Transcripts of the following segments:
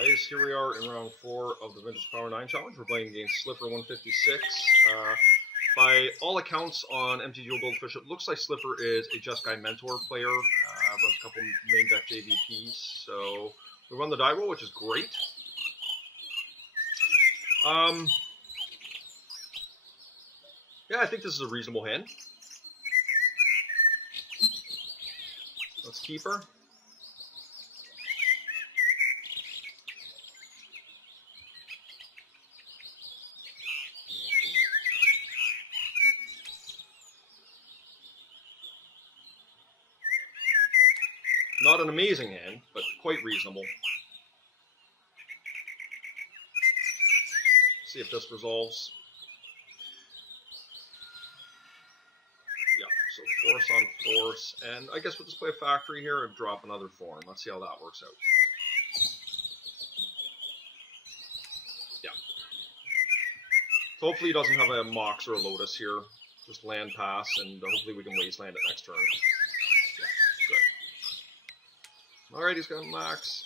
guys, here we are in round 4 of the Vintage Power 9 Challenge. We're playing against slifer156. By all accounts on MTGO Build Fish, it looks like Slipper is a Just Guy Mentor player. Runs a couple main deck JVPs. So we run the die roll, which is great. Yeah, I think this is a reasonable hand. Let's keep her. Not an amazing hand, but quite reasonable. See if this resolves. Yeah, so force on force, and I guess we'll just play a factory here and drop another thorn. Let's see how that works out. Yeah. So hopefully he doesn't have a Mox or a Lotus here. Just land pass, and hopefully we can wasteland it next turn. Alright, he's got Max.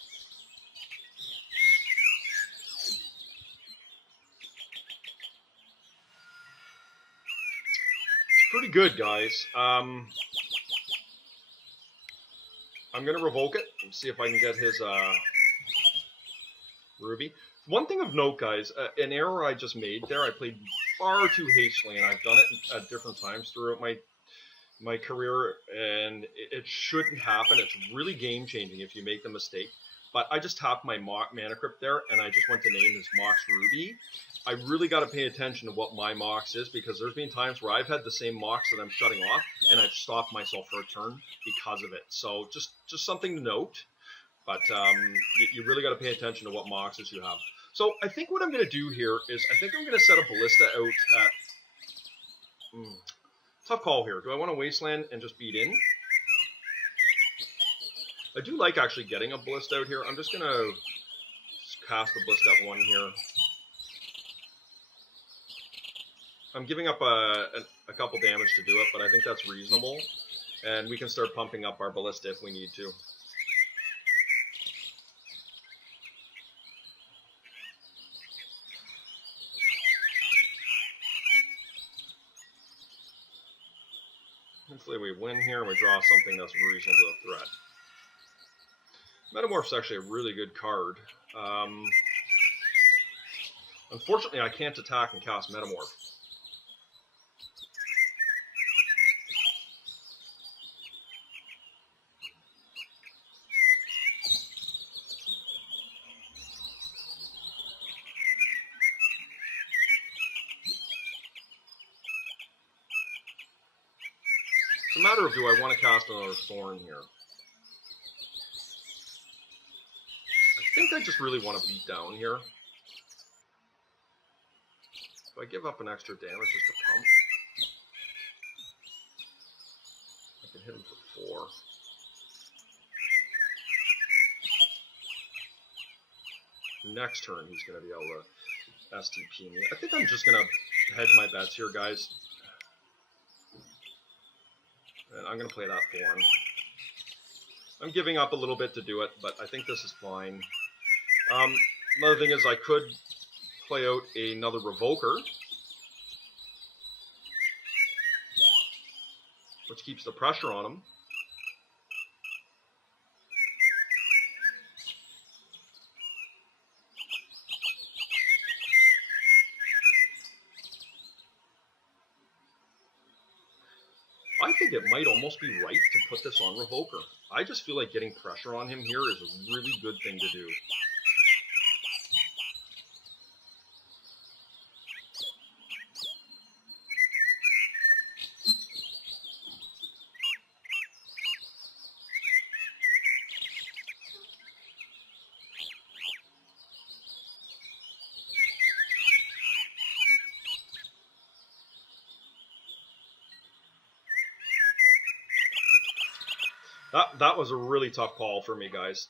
It's pretty good, guys. I'm going to revoke it and see if I can get his Ruby. One thing of note, guys, an error I just made there, I played far too hastily, and I've done it at different times throughout my career, and it shouldn't happen. It's really game-changing if you make the mistake. But I just tapped my Mana Crypt there, and I just went to name his Mox Ruby. I really got to pay attention to what my Mox is, because there's been times where I've had the same Mox that I'm shutting off, and I've stopped myself for a turn because of it. So just something to note. But you really got to pay attention to what Moxes you have. So I think what I'm going to do here is I think I'm going to set a Ballista out at... Tough call here. Do I want to wasteland and just beat in? I do like actually getting a Ballista out here. I'm just going to cast the Ballista at 1 here. I'm giving up a couple damage to do it, but I think that's reasonable. And we can start pumping up our Ballista if we need to. Hopefully we win here and we draw something that's reasonable to a threat. Metamorph's actually a really good card. Unfortunately, I can't attack and cast Metamorph. It's a matter of, do I want to cast another Thorn here? I think I just really want to beat down here. If I give up an extra damage just to pump, I can hit him for 4. Next turn, he's going to be able to STP me. I think I'm just going to hedge my bets here, guys. And I'm going to play that Thorn. I'm giving up a little bit to do it, but I think this is fine. Another thing is I could play out another Revoker, which keeps the pressure on him. I think it might almost be right to put this on Revoker. I just feel like getting pressure on him here is a really good thing to do. That was a really tough call for me, guys.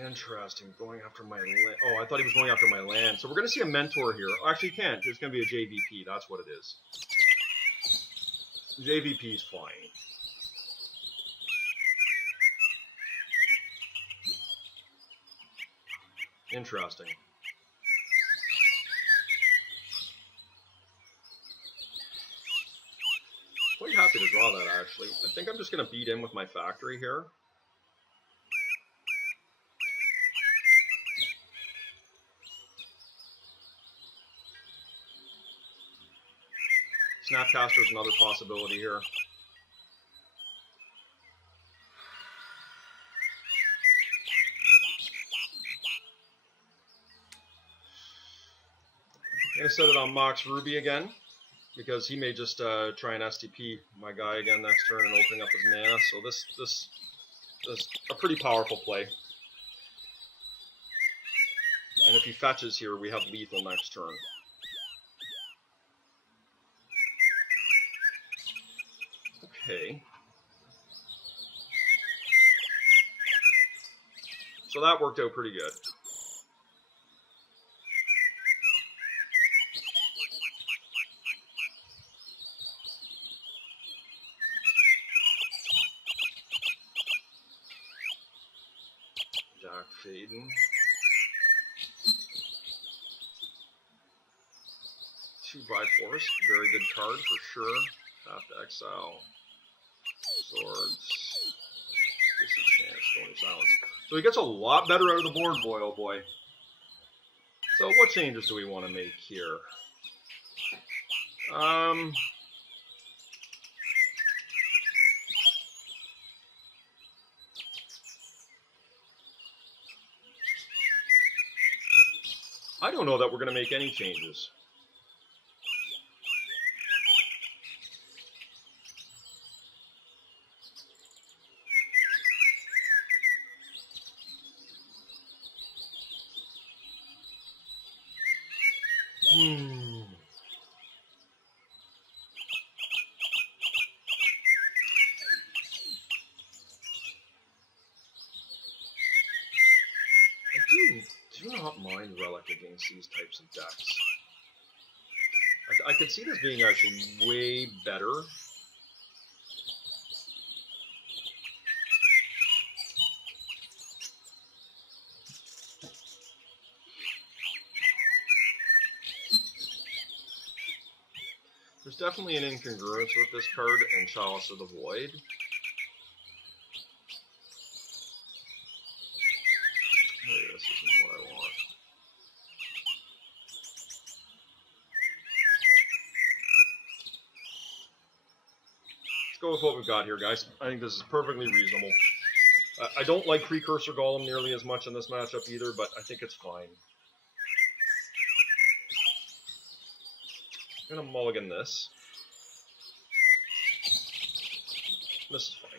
Interesting, going after my land. Oh, I thought he was going after my land. So we're going to see a Mentor here. Actually, he can't. There's going to be a JVP. That's what it is. JVP is flying. Interesting. Quite happy to draw that, actually. I think I'm just going to beat in with my factory here. Snapcaster is another possibility here. I'm going to set it on Mox Ruby again, because he may just try and STP my guy again next turn and opening up his mana. So this is a pretty powerful play. And if he fetches here, we have lethal next turn. Okay. So that worked out pretty good. Jack Faden. 2x4, very good card for sure. Have to exile. Swords. Disenchant, Stony Silence. So he gets a lot better out of the board, boy, oh boy. So what changes do we want to make here? I don't know that we're going to make any changes. I do not mind Relic against these types of decks. I could see this being actually way better. There's definitely an incongruence with this card and Chalice of the Void. Hey, this isn't what I want. Let's go with what we've got here, guys. I think this is perfectly reasonable. I don't like Precursor Golem nearly as much in this matchup either, but I think it's fine. I'm going to mulligan this. This is fine.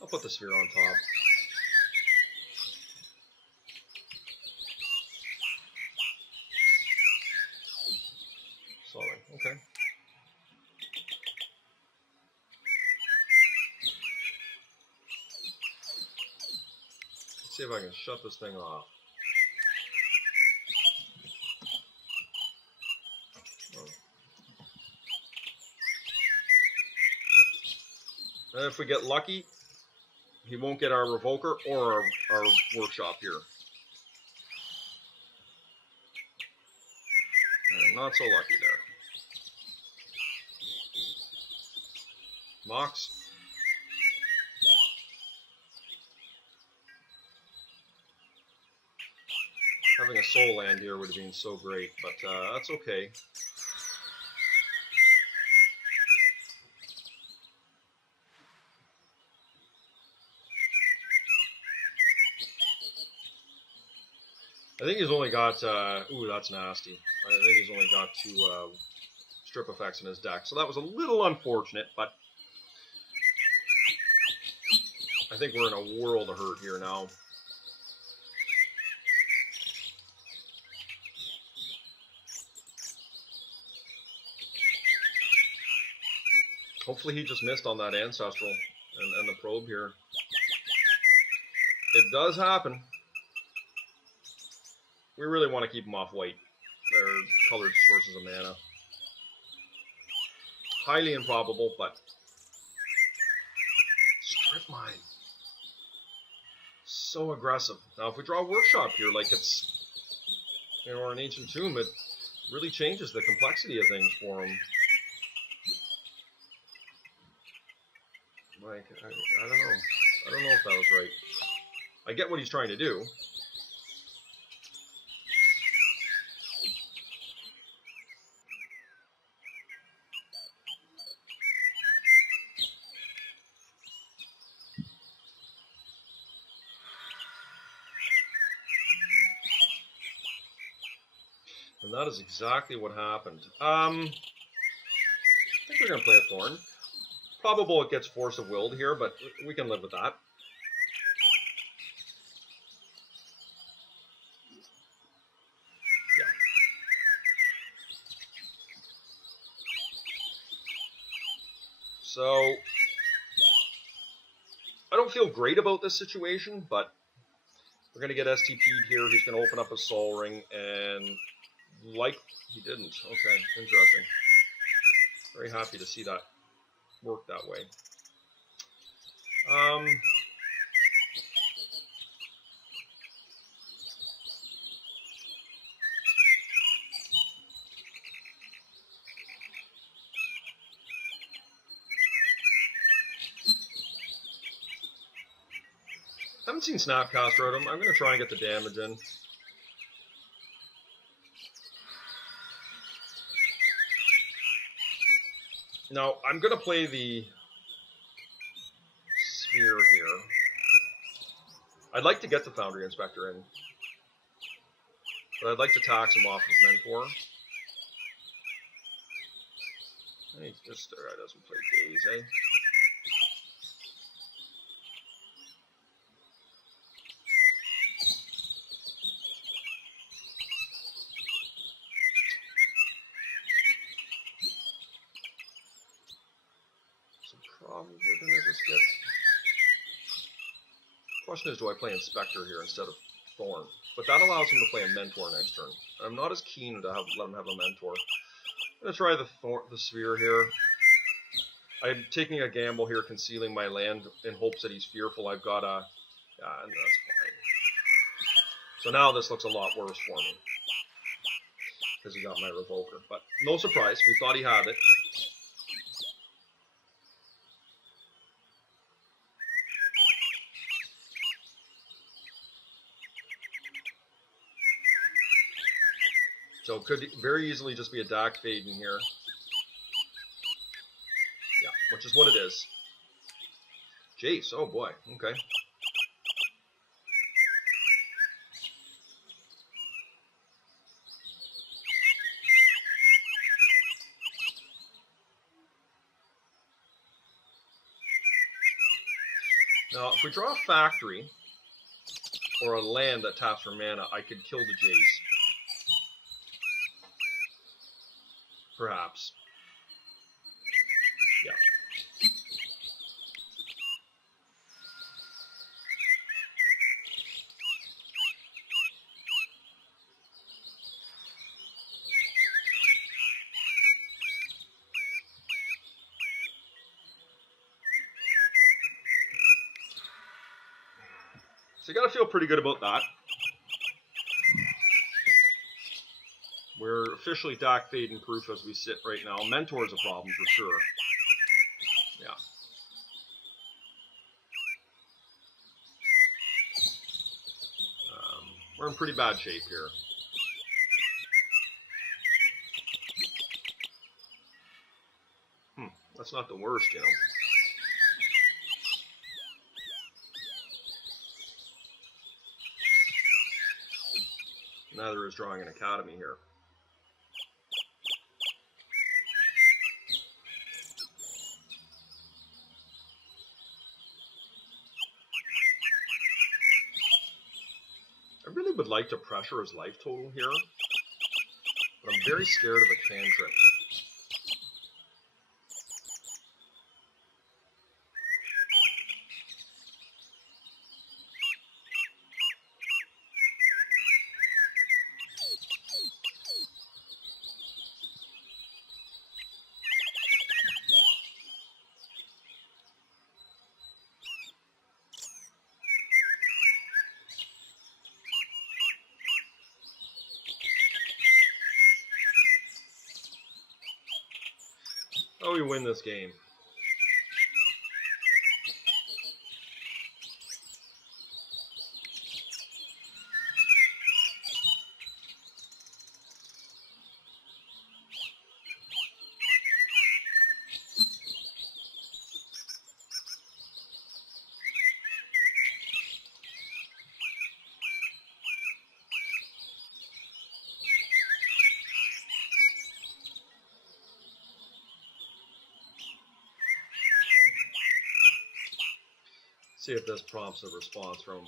I'll put the sphere on top. Sorry, okay. Let's see if I can shut this thing off. And if we get lucky, he won't get our Revoker or our Workshop here. And not so lucky there. Mox. Having a soul land here would have been so great, but that's okay. I think he's only got, ooh, that's nasty. I think he's only got 2 strip effects in his deck. So that was a little unfortunate, but I think we're in a world of hurt here now. Hopefully he just missed on that Ancestral and the Probe here. It does happen. We really want to keep them off white. They're colored sources of mana. Highly improbable, but Strip mine. So aggressive. Now, if we draw a workshop here, like it's, you know, or an ancient tomb, it really changes the complexity of things for him. Like, I don't know. I don't know if that was right. I get what he's trying to do. And that is exactly what happened. I think we're going to play a Thorn. Probable it gets Force of Willed here, but we can live with that. Yeah. So, I don't feel great about this situation, but we're going to get STP'd here. He's going to open up a Soul Ring, and like he didn't. Okay, interesting. Very happy to see that work that way. I haven't seen Snapcaster at him. I'm going to try and get the damage in. Now, I'm going to play the Sphere here. I'd like to get the Foundry Inspector in, but I'd like to tax him off with Mentor. He just doesn't play Days, eh? So probably gonna just get. Question is, do I play Inspector here instead of Thorn? But that allows him to play a Mentor next turn. I'm not as keen to let him have a Mentor. I'm gonna try the Sphere here. I'm taking a gamble here, concealing my land in hopes that he's fearful. I've got a, and that's fine. So now this looks a lot worse for me because he got my Revoker. But no surprise, we thought he had it. So it could very easily just be a Dak Fade in here. Yeah, which is what it is. Jace, oh boy, okay. Now, if we draw a Factory, or a land that taps for mana, I could kill the Jace. Perhaps. Yeah. So you gotta feel pretty good about that. We're officially Dak Fade proof as we sit right now. Mentor is a problem for sure. Yeah. We're in pretty bad shape here. That's not the worst, you know. Neither is drawing an Academy here. I really would like to pressure his life total here, but I'm very scared of a cantrip. Oh, we win this game. See if this prompts a response from him.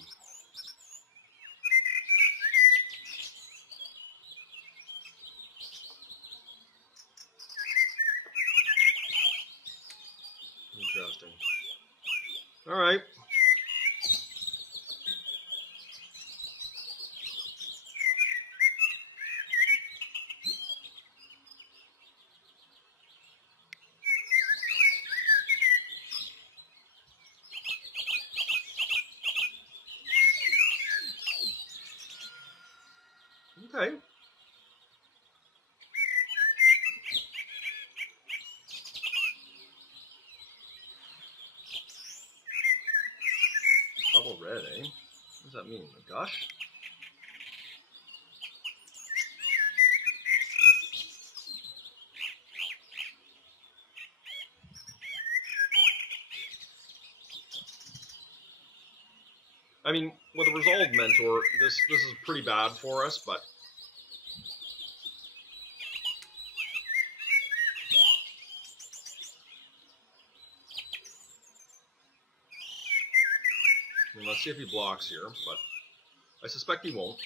Interesting. All right. Okay. Double red, eh? What does that mean? A gush? I mean, with a resolved mentor, this is pretty bad for us, but I mean, let's see if he blocks here, but I suspect he won't.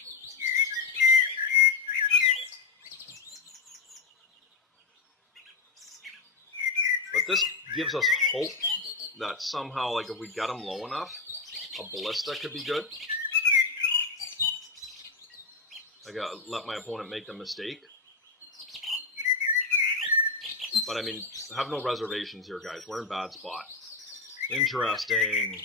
But this gives us hope that somehow, like, if we get him low enough, a ballista could be good. I gotta let my opponent make the mistake. But I mean, have no reservations here, guys. We're in a bad spot. Interesting.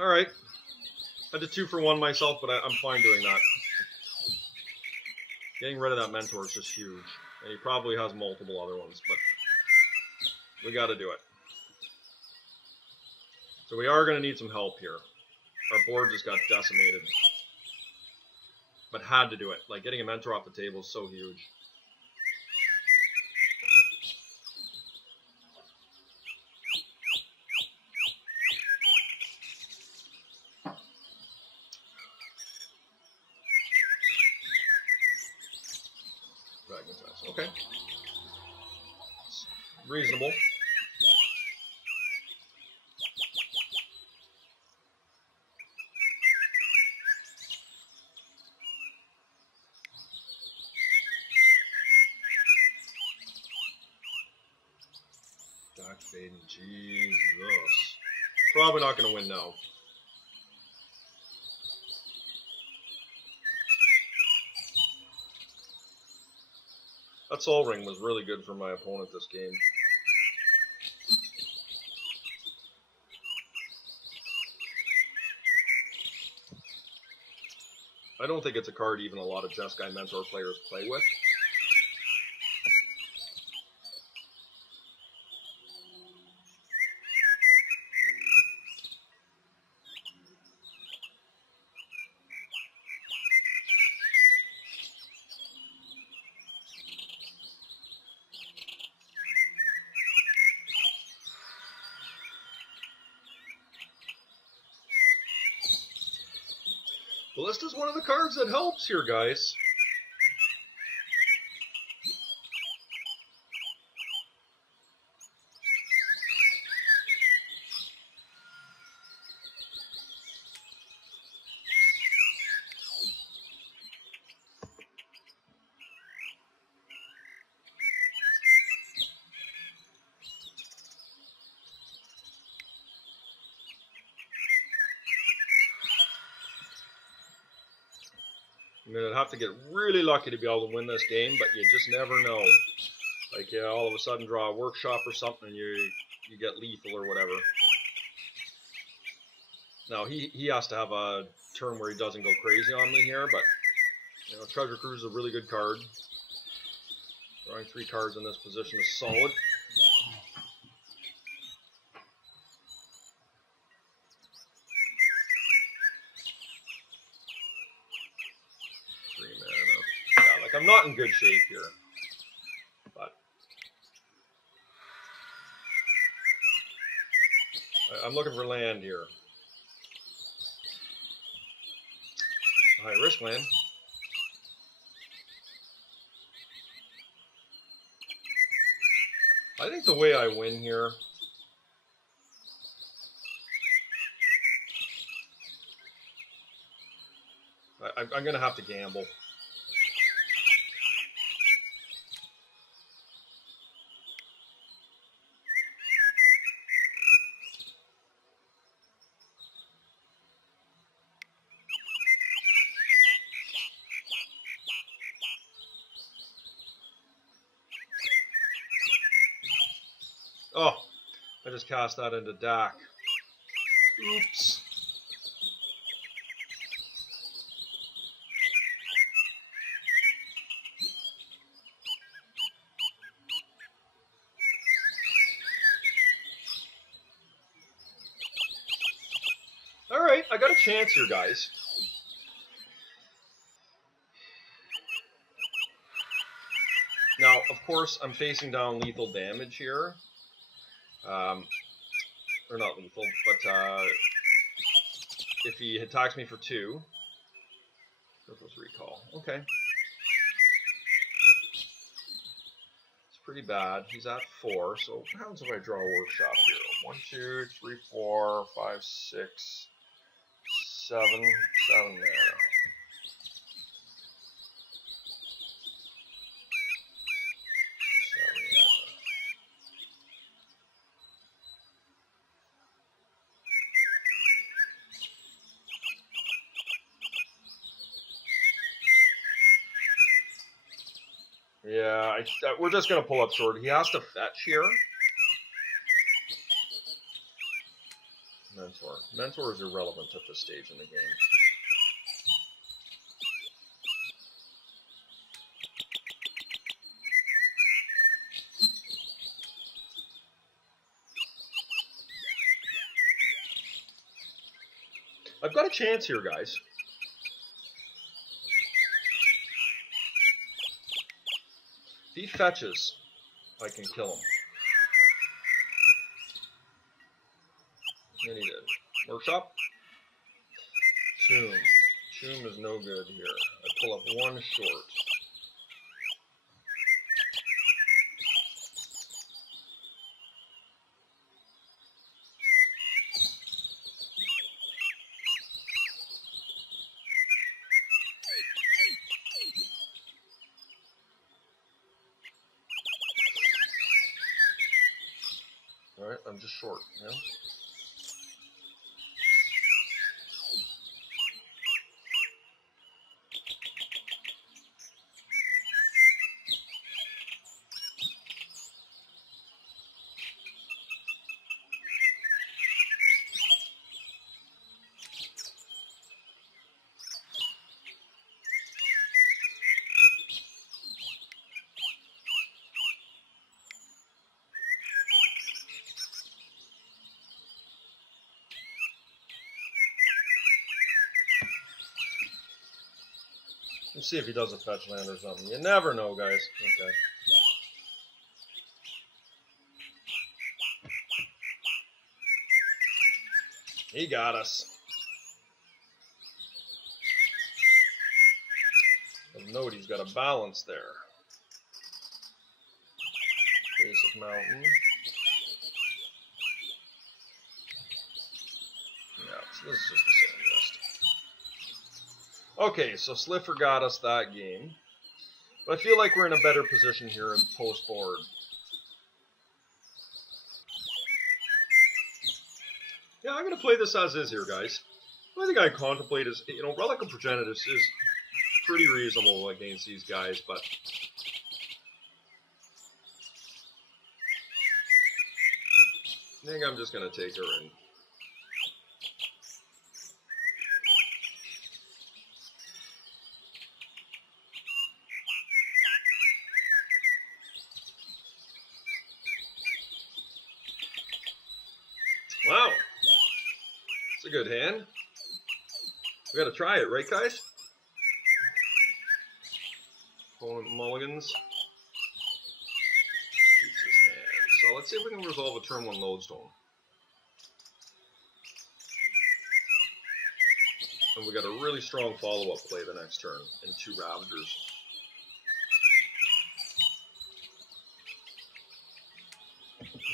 Alright. I did 2 for 1 myself, but I'm fine doing that. Getting rid of that mentor is just huge. And he probably has multiple other ones, but we gotta do it. So we are gonna need some help here. Our board just got decimated. But had to do it. Like, getting a mentor off the table is so huge. Okay. It's reasonable. Back fading, Jesus. Probably not going to win now. That Soul Ring was really good for my opponent this game. I don't think it's a card even a lot of Jeskai Mentor players play with. Ballista is one of the cards that helps here, guys. I mean, I'd have to get really lucky to be able to win this game, but you just never know. Like, yeah, all of a sudden draw a workshop or something and you get lethal or whatever. Now, he has to have a turn where he doesn't go crazy on me here, but, you know, Treasure Cruise is a really good card. Drawing 3 cards in this position is solid. Yeah, like I'm not in good shape here, but I'm looking for land here. High risk land. I think the way I win here, I'm going to have to gamble. Oh, I just cast that into Dak. Oops. Alright, I got a chance here, guys. Now, of course, I'm facing down lethal damage here. Or not lethal, but if he attacks me for 2, Surplus Recall. Okay. It's pretty bad. He's at 4, so what happens if I draw a workshop here? 1, 2, 3, 4, 5, 6, 7 mana. Yeah, we're just going to pull up short. He has to fetch here. Mentor. Mentor is irrelevant at this stage in the game. I've got a chance here, guys. If he fetches, I can kill him. And he did. Workshop. Tomb. Tomb is no good here. I pull up 1 short. Alright, I'm just short, yeah? Let's see if he does a fetch land or something. You never know, guys. Okay. He got us. Of note, he's got a balance there. Basic mountain. Yeah, so this is just the same list. Okay, so Slifer got us that game. But I feel like we're in a better position here in post-board. Yeah, I'm going to play this as is here, guys. The only thing I contemplate is, you know, Relic of Progenitus is pretty reasonable against these guys, but I think I'm just going to take her in. Wow, it's a good hand. We got to try it, right, guys? Opponent mulligans. Keeps his hand. So let's see if we can resolve a turn 1 lodestone. And we got a really strong follow-up play the next turn in 2 Ravagers.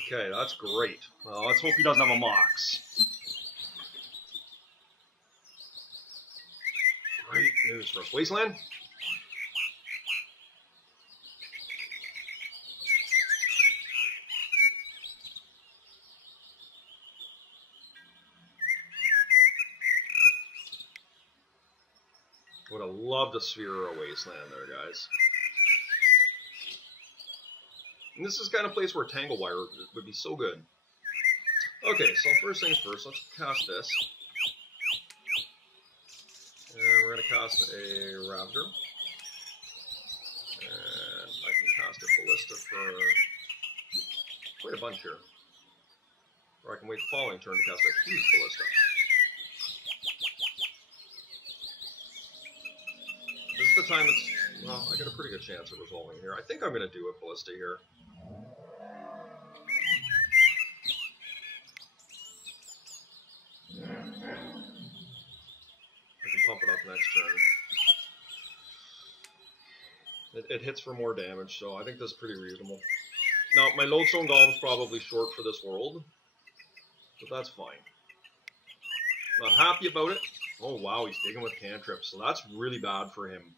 Okay, that's great. Well, let's hope he doesn't have a Mox. Great news for us. Wasteland? Would have loved a Sphere or a Wasteland there, guys. And this is the kind of place where Tangle Wire would be so good. Okay, so first things first, let's cast this. And we're going to cast a Raptor. And I can cast a Ballista for quite a bunch here. Or I can wait the following turn to cast a huge Ballista. This is the time it's, well, I got a pretty good chance of resolving here. I think I'm going to do a Ballista here. Pump it up next turn. It hits for more damage, so I think that's pretty reasonable. Now, my Lodestone Golem's probably short for this world, but that's fine. Not happy about it. Oh wow, he's digging with cantrips, so that's really bad for him.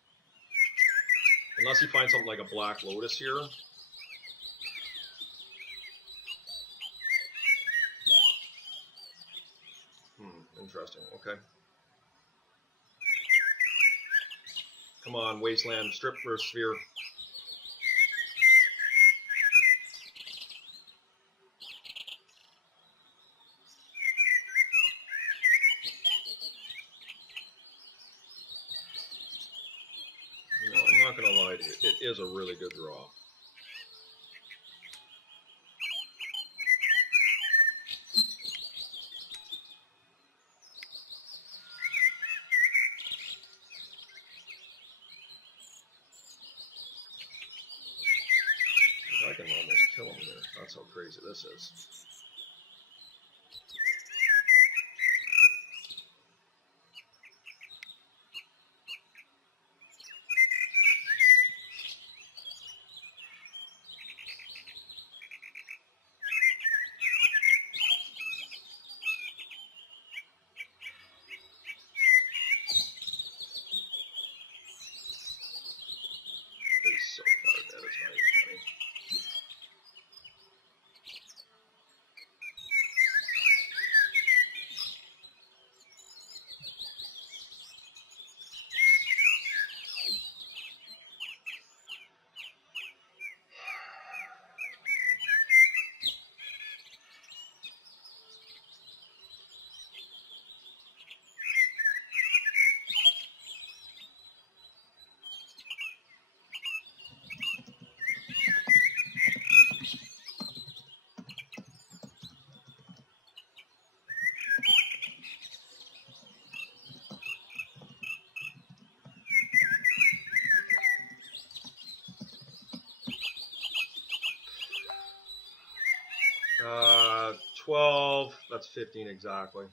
Unless he finds something like a Black Lotus here. Interesting, okay. Come on, Wasteland, strip for a Sphere. No, I'm not going to lie to you. It is a really good draw. I can almost kill him here. That's how crazy this is. He's so far dead, it's not even funny. Uh, 12, that's 15 exactly.